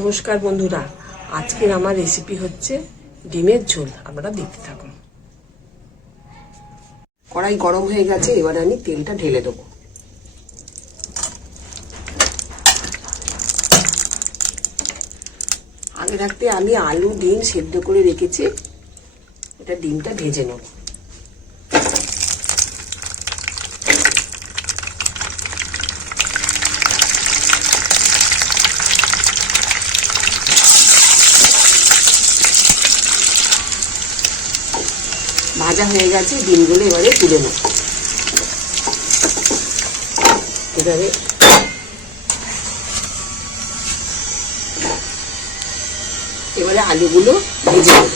নমস্কার বন্ধুরা, আজকের আমার রেসিপি হচ্ছে ডিমের ঝোল। আপনারা দেখতে থাকুন। কড়াই গরম হয়ে গেছে, এবার আমি তেলটা ঢেলে দেবো। আগে থাকতে আমি আলু ডিম সেদ্ধ করে রেখেছি, এটা ডিমটা ভেজে নেব। ভাজা হয়ে গেছে, ডিমগুলো এবারে তুলে নেব। এবারে আলুগুলো ভেজে নেব।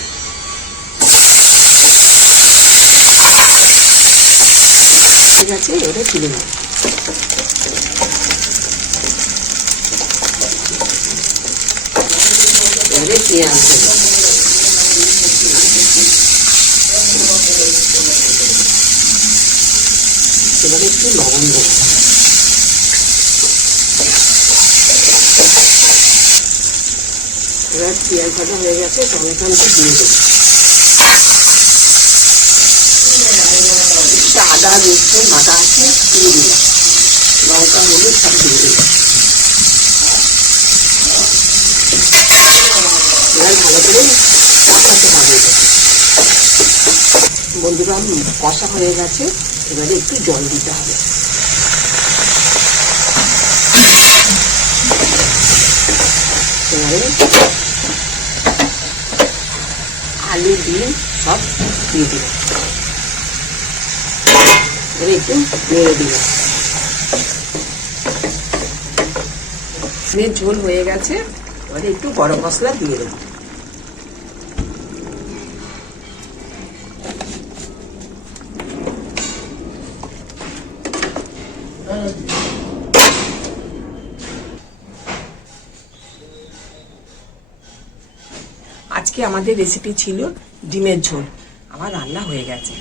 ঠিক আছে, এবারে তুলে নেব। এবারে পেঁয়াজ দেবো। এবারে একটু লবণ দেবো। এবার পেঁয়াজ ভাজা হয়ে গেছে, টমেটোটা দিয়ে দেবো। আদা রসুন বাটা আছে দিয়ে দিলাম, লঙ্কা হলুদ সব দিয়ে দিলাম। এবার ভালো করে কষাতে হবে। বন্ধুরা, কষা হয়ে গেছে, এবারে একটু জল দিতে হবে। এবারে আলু ডিম সব দিয়ে দিলাম। এবারে একটু নেড়ে দিলাম। ডিমের ঝোল হয়ে গেছে, এবারে একটু গরম মশলা দিয়ে দেবো। আজকে আমাদের রেসিপি ছিল ডিমের ঝোল। আমার রান্না হয়ে গেছে।